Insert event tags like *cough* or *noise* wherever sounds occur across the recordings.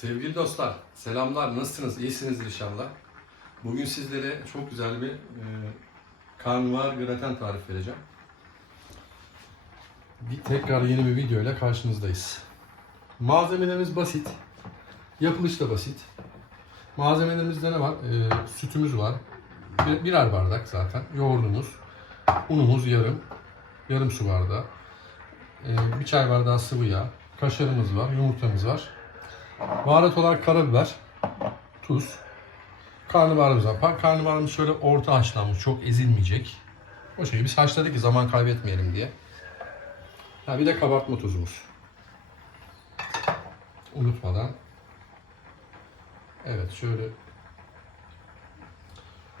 Sevgili dostlar, selamlar. Nasılsınız? İyisinizdir inşallah. Bugün sizlere çok güzel bir e, karnıyar graten tarif vereceğim. Bir tekrar yeni bir video ile karşınızdayız. Malzemelerimiz basit. Yapılış da basit. Malzemelerimizde ne var? E, sütümüz var. Bir, birer bardak zaten. Yoğurdumuz. Unumuz yarım. Yarım su bardağı. E, bir çay bardağı sıvı yağ. Kaşarımız var. Yumurtamız var. Baharat olarak karabiber, tuz, karnabaharımız var. Karnabaharımız şöyle orta haşlanmış, çok ezilmeyecek. O şeyi biz haşladık ki zaman kaybetmeyelim diye. Ha, bir de kabartma tuzumuz. Unutmadan. Evet şöyle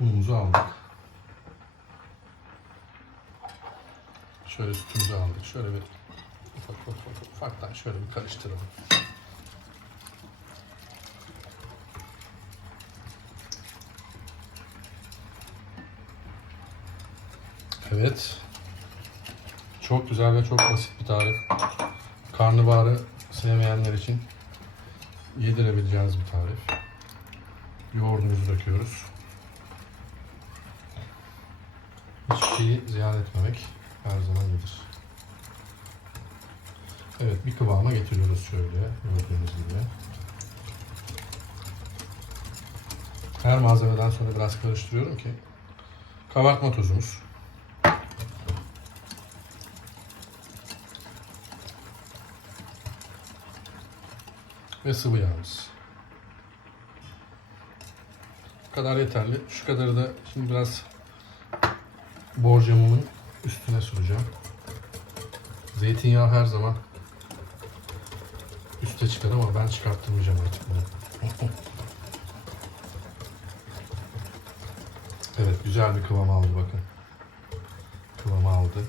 unumuzu aldık. Şöyle sütümüzü aldık. Şöyle bir ufak ufak ufak ufaktan şöyle bir karıştıralım. Evet. Çok güzel ve çok basit bir tarif. Karnabaharı sevmeyenler için yedirebileceğiniz bir tarif. Yoğurdumuzu döküyoruz. Hiçbir şeyi ziyan etmemek her zaman iyidir. Evet bir kıvama getiriyoruz şöyle gördüğünüz gibi. Her malzemeden sonra biraz karıştırıyorum ki kabartma tuzumuz. Ve sıvı yağımız. Bu kadar yeterli. Şu kadarı da şimdi biraz borcamımın üstüne süreceğim. Zeytinyağı her zaman üste çıkar ama ben çıkarttırmayacağım artık bunu. Evet güzel bir kıvam aldı bakın. Kıvam aldı.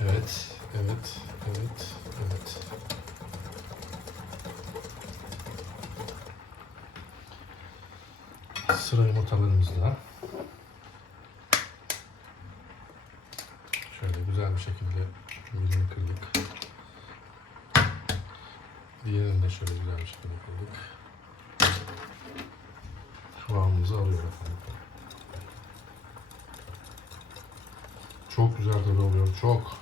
Evet, evet, evet. Sıra yumurtalarımızda. Şöyle güzel bir şekilde birini kırdık. Diğerini de şöyle güzel bir şekilde kırdık. Kıvamımızı alıyor efendim. Çok güzel tadı oluyor, çok.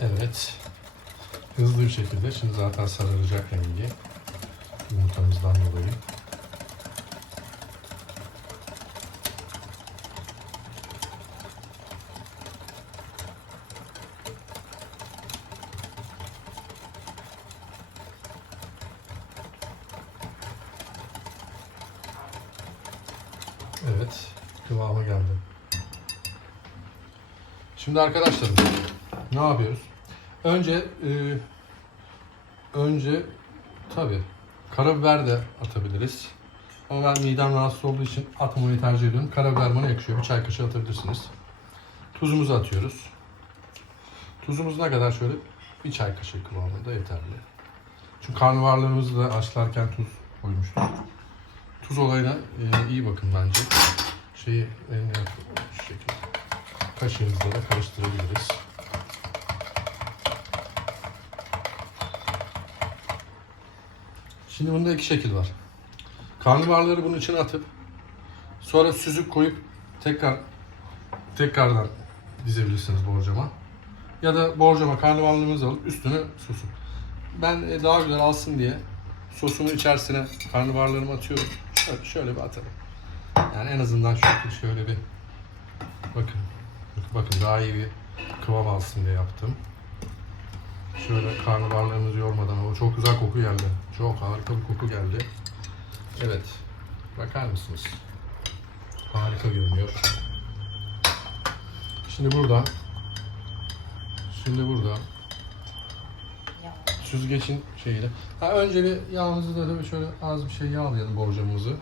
Evet. Hızlı bir şekilde, şimdi zaten sararacak rengi. Yumurtamızdan dolayı. Evet, kıvama geldi. Şimdi arkadaşlarım, ne yapıyoruz? Önce e, önce tabi karabiber de atabiliriz. Ama ben midem rahatsız olduğu için atmamayı tercih ediyorum. Karabiber bana yakışıyor. Bir çay kaşığı atabilirsiniz. Tuzumuzu atıyoruz. Tuzumuz ne kadar şöyle bir çay kaşığı kıvamında yeterli. Çünkü karnabaharlarımızı da haşlarken tuz koymuştuk. Tuz olayına e, iyi bakın bence. Şeyi eline şu şekilde kaşığımızla da karıştırabiliriz. Şimdi bunda iki şekil var. Karnabaharları bunun içine atıp sonra süzüp koyup tekrar tekrardan dizebilirsiniz borcama. Ya da borcama karnabaharlarınızı alıp üstüne sosu. Ben e, daha güzel alsın diye sosumun içerisine karnabaharlarımı atıyorum. Şöyle, şöyle bir atalım. Yani en azından şu şöyle bir bakın. Bakın daha iyi bir kıvam alsın diye yaptım. Şöyle karnabaharlarımızı yormadan o çok güzel koku geldi. Çok harika bir koku geldi. Evet. Bakar mısınız? Harika görünüyor. Şimdi burada Şimdi burada süzgecin şeyiyle. Ha, önce bir yağımızı da tabii şöyle az bir şey yağlayalım borcamımızı.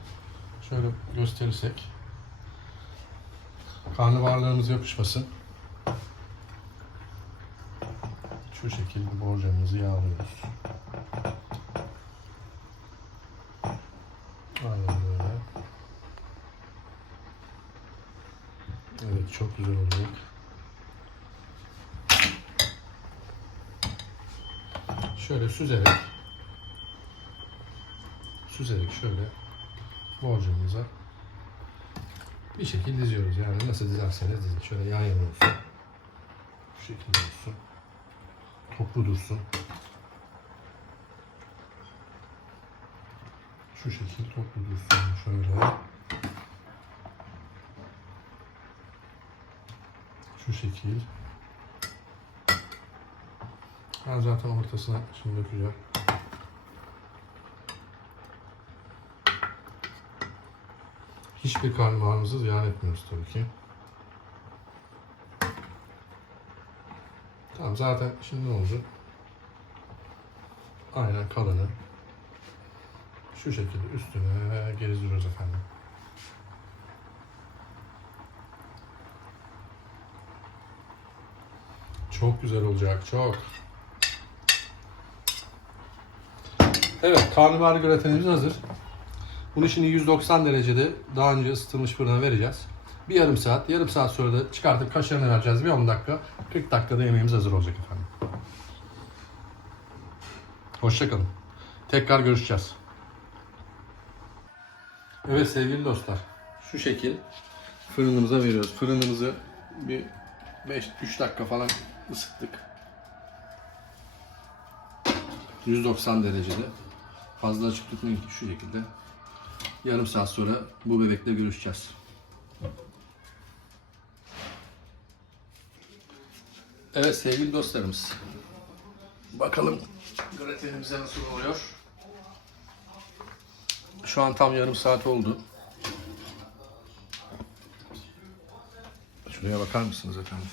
Şöyle gösterirsek. Karnabaharlarımız yapışmasın. Şu şekilde borcamımızı yağlıyoruz. Aynen böyle. Evet çok güzel olacak. şöyle süzerek süzerek şöyle borcamıza bir şekilde diziyoruz. Yani nasıl dizerseniz dizin. Şöyle yan yana olsun. Bu şekilde olsun. Toplu dursun. Şu şekilde toplu dursun. Şöyle. Şu şekil. Ben zaten ortasına şimdi dökeceğim. Hiçbir karnabaharımızı ziyan etmiyoruz tabii ki. Zaten şimdi ne oldu? Aynen kalanı şu şekilde üstüne gezdiriyoruz efendim. Çok güzel olacak, çok. Evet, karnabahar gratenimiz hazır. Bunu şimdi 190 derecede daha önce ısıtılmış fırına vereceğiz. Bir yarım saat, yarım saat sonra da çıkartıp kaşarını vereceğiz. Bir 10 dakika, 40 dakikada yemeğimiz hazır olacak efendim. Hoşçakalın. Tekrar görüşeceğiz. Evet sevgili dostlar. Şu şekil fırınımıza veriyoruz. Fırınımızı bir 5-3 dakika falan ısıttık. 190 derecede. Fazla açık tutmayın ki şu şekilde. Yarım saat sonra bu bebekle görüşeceğiz. Evet sevgili dostlarımız. Bakalım gratenimize nasıl oluyor. Şu an tam yarım saat oldu. Şuraya bakar mısınız efendim?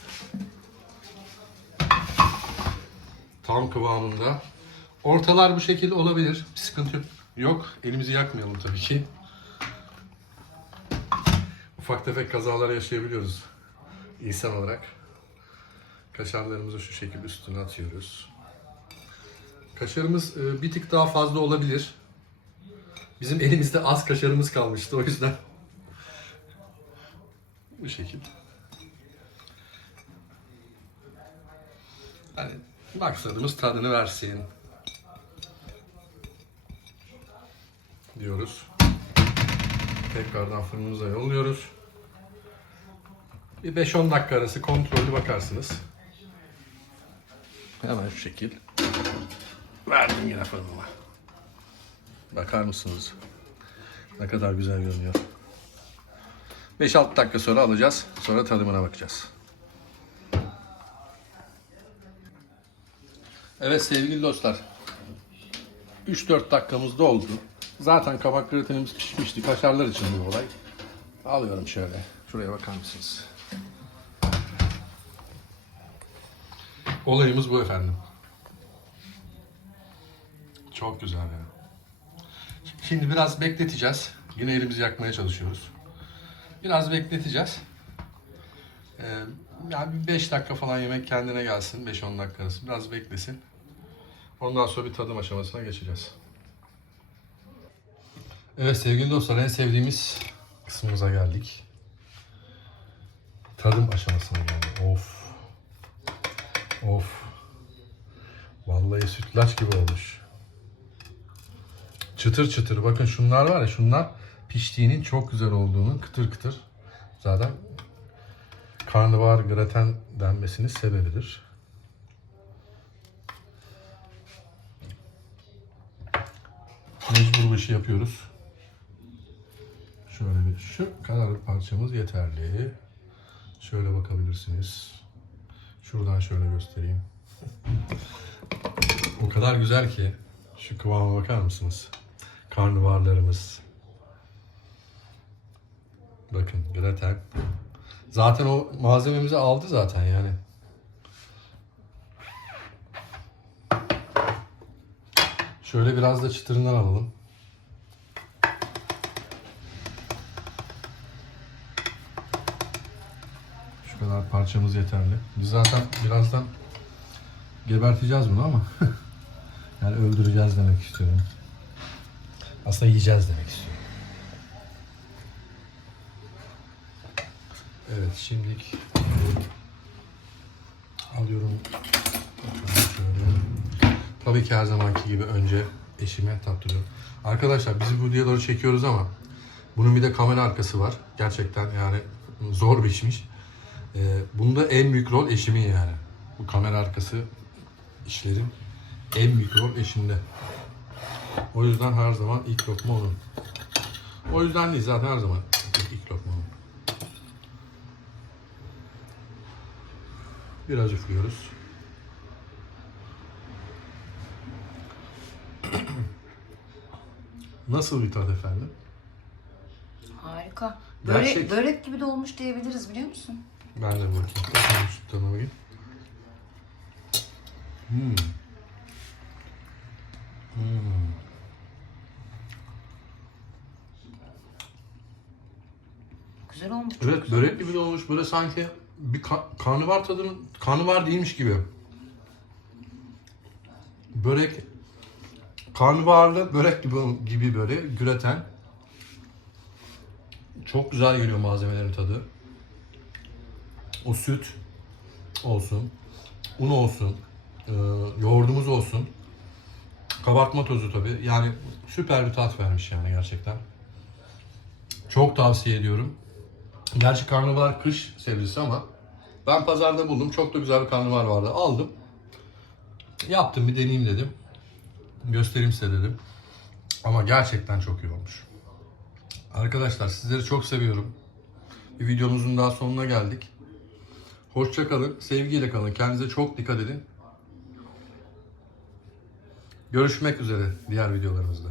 Tam kıvamında. Ortalar bu şekilde olabilir. Bir sıkıntı. Yok. Elimizi yakmayalım tabii ki. Ufak tefek kazalar yaşayabiliyoruz insan olarak. Kaşarlarımızı şu şekilde üstüne atıyoruz. Kaşarımız e, bir tık daha fazla olabilir. Bizim elimizde az kaşarımız kalmıştı o yüzden. *laughs* Bu şekilde. Hani maksadımız tadını versin. Diyoruz. Tekrardan fırınımıza yolluyoruz. Bir 5-10 dakika arası kontrollü bakarsınız. Hemen şu şekil. Verdim yine fırınıma. Bakar mısınız? Ne kadar güzel görünüyor. 5-6 dakika sonra alacağız. Sonra tadımına bakacağız. Evet sevgili dostlar. 3-4 dakikamız doldu. Zaten kabak gratenimiz pişmişti. Kaşarlar için bu olay. Alıyorum şöyle. Şuraya bakar mısınız? Olayımız bu efendim. Çok güzel ya. Şimdi biraz bekleteceğiz. Yine elimizi yakmaya çalışıyoruz. Biraz bekleteceğiz. Ee, yani 5 dakika falan yemek kendine gelsin. 5-10 dakika arası. Biraz beklesin. Ondan sonra bir tadım aşamasına geçeceğiz. Evet sevgili dostlar en sevdiğimiz kısmımıza geldik. Tadım aşamasına geldik. Of. Of. Vallahi sütlaç gibi olmuş. Çıtır çıtır. Bakın şunlar var ya şunlar piştiğinin çok güzel olduğunu kıtır kıtır. Zaten karnabahar graten denmesinin sebebidir. Mecbur bu işi yapıyoruz. Şöyle bir şu kadar parçamız yeterli. Şöyle bakabilirsiniz. Şuradan şöyle göstereyim. o kadar güzel ki şu kıvama bakar mısınız? Karnabaharlarımız. Bakın graten. Zaten o malzememizi aldı zaten yani. Şöyle biraz da çıtırından alalım. Kadar parçamız yeterli. Biz zaten birazdan geberteceğiz bunu ama *laughs* yani öldüreceğiz demek istiyorum. Aslında yiyeceğiz demek istiyorum. Evet şimdilik alıyorum. Tabii ki her zamanki gibi önce eşime tattırıyorum. Arkadaşlar biz bu videoları çekiyoruz ama bunun bir de kamera arkası var. Gerçekten yani zor bir işmiş. Ee, bunda en büyük rol eşimin yani. Bu kamera arkası işlerin en büyük rol eşimde. O yüzden her zaman ilk lokma onun. O yüzden değil zaten her zaman ilk lokma onun. Biraz üflüyoruz. *clears throat* Nasıl bir tat efendim? Harika. Börek, Gerçek. börek gibi de olmuş diyebiliriz biliyor musun? Ben de bakayım. Bakayım şu tadına bakayım. Hmm. Hmm. Güzel olmuş. çok Evet güzel. börek gibi de olmuş. Böyle sanki bir ka- karnabahar tadının karnabahar değilmiş gibi. Börek karnabaharlı börek gibi gibi böyle güreten. Çok güzel geliyor malzemelerin tadı. O süt olsun, un olsun, e, yoğurdumuz olsun. Kabartma tozu tabii. Yani süper bir tat vermiş yani gerçekten. Çok tavsiye ediyorum. Gerçi karnabahar kış sebzesi ama ben pazarda buldum. Çok da güzel bir karnabahar vardı. Aldım. Yaptım bir deneyeyim dedim. Göstereyim size dedim. Ama gerçekten çok iyi olmuş. Arkadaşlar sizleri çok seviyorum. Bir videomuzun daha sonuna geldik. Hoşça kalın, sevgiyle kalın. Kendinize çok dikkat edin. Görüşmek üzere diğer videolarımızda.